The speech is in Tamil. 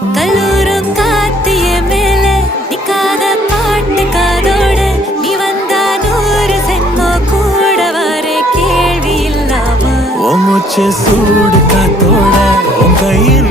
கல்லூரும் காத்திய மேல நிக்காத பாட்டு காதோட நீ வந்தா 100 சென்மோ கூட வர கேள்வி இல்லாம மூச்சு சூடு காத்தோட உன் கையில்